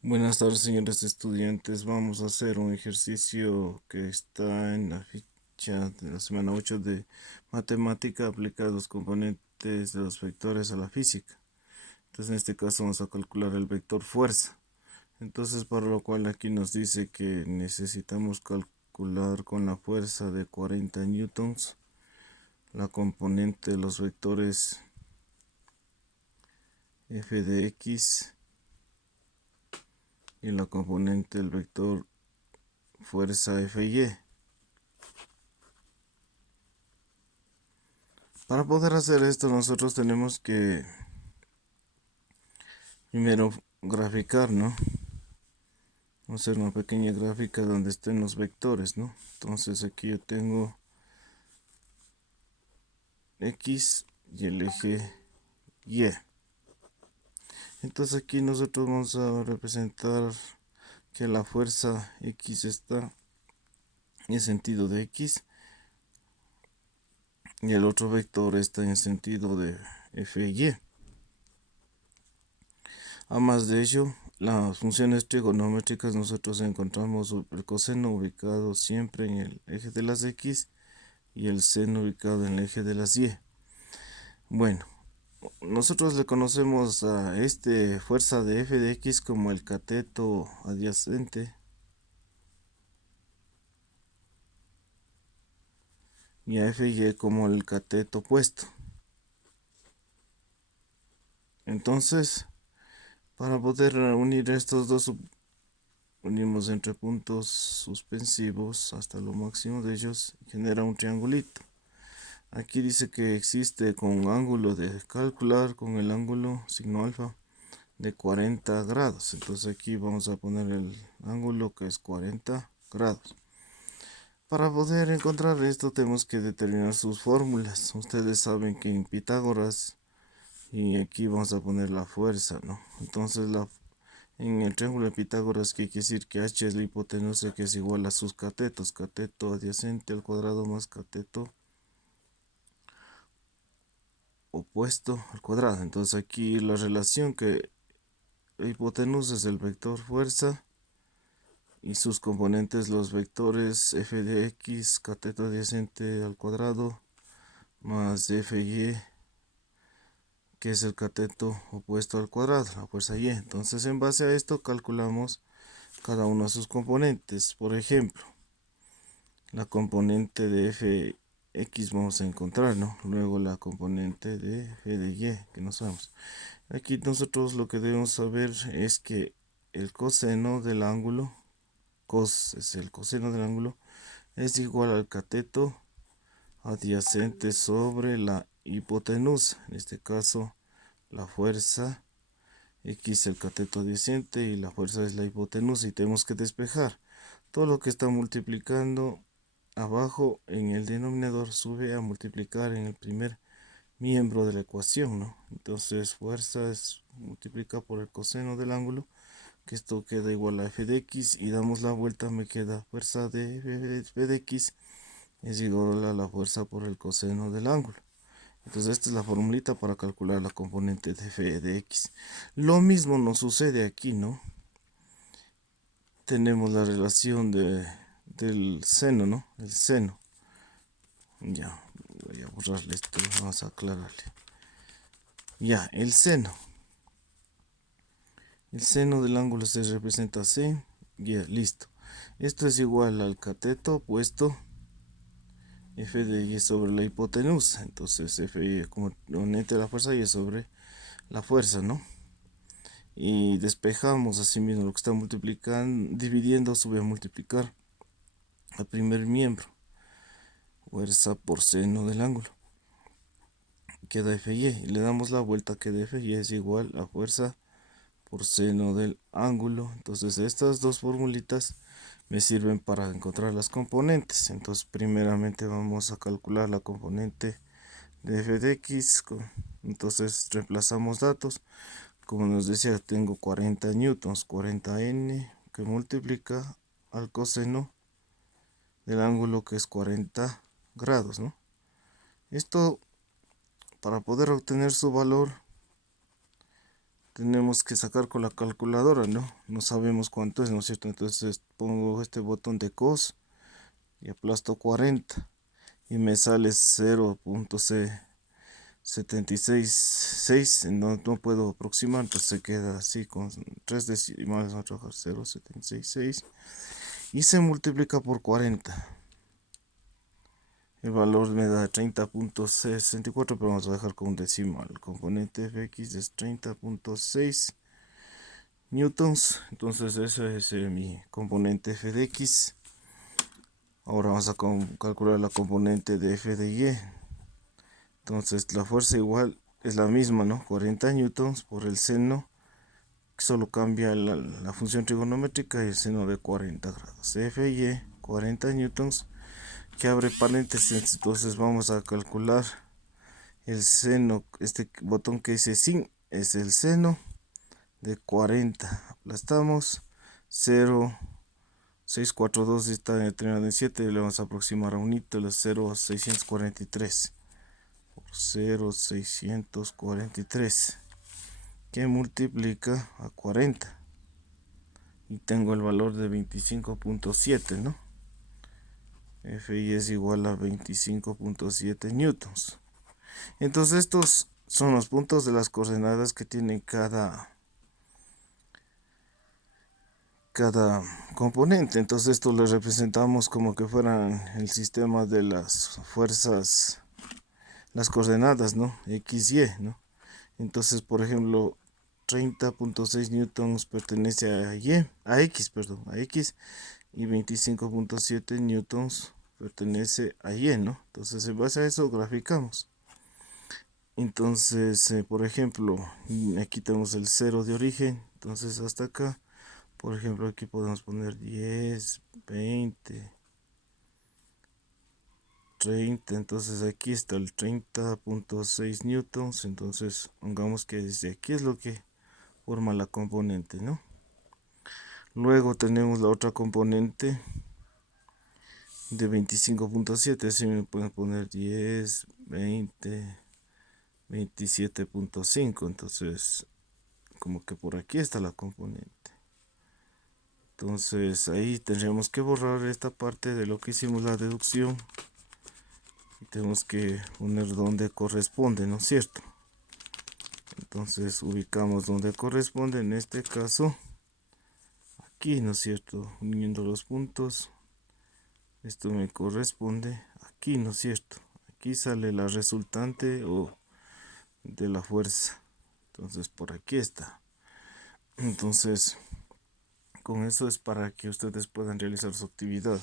Buenas tardes, señores estudiantes. Vamos a hacer un ejercicio que está en la ficha de la semana 8 de matemática aplicada a los componentes de los vectores a la física. Entonces, en este caso vamos a calcular el vector fuerza. Entonces, para lo cual aquí nos dice que necesitamos calcular con la fuerza de 40 newtons la componente de los vectores f de x y la componente del vector fuerza fy. Para poder hacer esto, nosotros tenemos que primero graficar, ¿no? Vamos a hacer una pequeña gráfica donde estén los vectores, ¿no? Entonces aquí yo tengo X y el eje Y. Entonces aquí nosotros vamos a representar que la fuerza X está en el sentido de X y el otro vector está en el sentido de FY. Además de ello, las funciones trigonométricas nosotros encontramos el coseno ubicado siempre en el eje de las X y el seno ubicado en el eje de las Y. Bueno, nosotros le conocemos a este fuerza de f de x como el cateto adyacente y a fy como el cateto opuesto. Entonces, para poder unir estos dos, unimos entre puntos suspensivos hasta lo máximo de ellos, genera un triangulito. Aquí dice que existe con un ángulo de calcular con el ángulo signo alfa de 40 grados. Entonces aquí vamos a poner el ángulo que es 40 grados. Para poder encontrar esto tenemos que determinar sus fórmulas. Ustedes saben que en Pitágoras, y aquí vamos a poner la fuerza, ¿no? Entonces en el triángulo de Pitágoras, que quiere decir que h es la hipotenusa, que es igual a sus catetos, cateto adyacente al cuadrado más cateto opuesto al cuadrado. Entonces aquí la relación que la hipotenusa es el vector fuerza y sus componentes los vectores f de x cateto adyacente al cuadrado más fy, que es el cateto opuesto al cuadrado, la fuerza y. Entonces, en base a esto calculamos cada uno de sus componentes. Por ejemplo, la componente de fx vamos a encontrar, ¿no? Luego la componente de f de y, que no sabemos. Aquí nosotros lo que debemos saber es que el coseno del ángulo, cos es el coseno del ángulo, es igual al cateto adyacente sobre la hipotenusa. En este caso, la fuerza X el cateto adyacente y la fuerza es la hipotenusa, y tenemos que despejar. Todo lo que está multiplicando abajo en el denominador sube a multiplicar en el primer miembro de la ecuación, ¿no? Entonces fuerza es multiplica por el coseno del ángulo, que esto queda igual a f de x, y damos la vuelta, me queda fuerza de f de x es igual a la fuerza por el coseno del ángulo. Entonces esta es la formulita para calcular la componente de f de x. Lo mismo nos sucede aquí, ¿no? Tenemos la relación del seno, ¿no? El seno. Ya, voy a borrarle esto, vamos a aclararle. Ya, el seno. El seno del ángulo se representa así. Ya, listo. Esto es igual al cateto opuesto f de y sobre la hipotenusa. Entonces f y como componente de la fuerza y es sobre la fuerza, ¿no? Y despejamos así mismo lo que está multiplicando, dividiendo, sube a multiplicar al primer miembro, fuerza por seno del ángulo, queda fy, y le damos la vuelta, que de fy es igual a fuerza por seno del ángulo. Entonces estas dos formulitas me sirven para encontrar las componentes. Entonces primeramente vamos a calcular la componente de f de x. Entonces reemplazamos datos. Como nos decía, tengo 40 newtons, 40n, que multiplica al coseno del ángulo, que es 40 grados, ¿no? Esto, para poder obtener su valor, tenemos que sacar con la calculadora, ¿no? No sabemos cuánto es, ¿no es cierto? Entonces pongo este botón de cos y aplasto 40 y me sale 0.766, no puedo aproximar, entonces se queda así con 3 decimales, vamos a trabajar 0.766 y se multiplica por 40. El valor me da 30.64, pero vamos a dejar con un decimal. El componente Fx es 30.6 newtons. Entonces ese es mi componente f de x. Ahora vamos a calcular la componente de f de y. Entonces la fuerza igual es la misma, ¿no? 40 newtons por el seno. Solo cambia la función trigonométrica y el seno de 40 grados. F y 40 newtons, que abre paréntesis. Entonces vamos a calcular el seno. Este botón que dice sin es el seno de 40. Aplastamos 0.642 está determinado en 7. Le vamos a aproximar a un hito, los 0.643 por 0.643, que multiplica a 40 y tengo el valor de 25.7, ¿no? Fi es igual a 25.7 newtons. Entonces estos son los puntos de las coordenadas que tiene cada componente. Entonces esto lo representamos como que fueran el sistema de las fuerzas, las coordenadas, ¿no? X, Y, ¿no? Entonces, por ejemplo, 30.6 newtons pertenece a X, perdón, a X, y 25.7 newtons pertenece a Y, ¿no? Entonces, en base a eso graficamos. Entonces, por ejemplo, aquí tenemos el 0 de origen, entonces hasta acá. Por ejemplo, aquí podemos poner 10, 20, 30. Entonces aquí está el 30.6 newtons. Entonces pongamos que desde aquí es lo que forma la componente, ¿no? Luego tenemos la otra componente de 25.7. Así me pueden poner 10, 20, 27.5. Entonces como que por aquí está la componente. Entonces ahí tendríamos que borrar esta parte de lo que hicimos la deducción y tenemos que poner donde corresponde, ¿no es cierto? Entonces ubicamos donde corresponde, en este caso aquí, ¿no es cierto? Uniendo los puntos, esto me corresponde aquí, ¿no es cierto? Aquí sale la resultante o de la fuerza, entonces por aquí está. Entonces con eso es para que ustedes puedan realizar su actividad.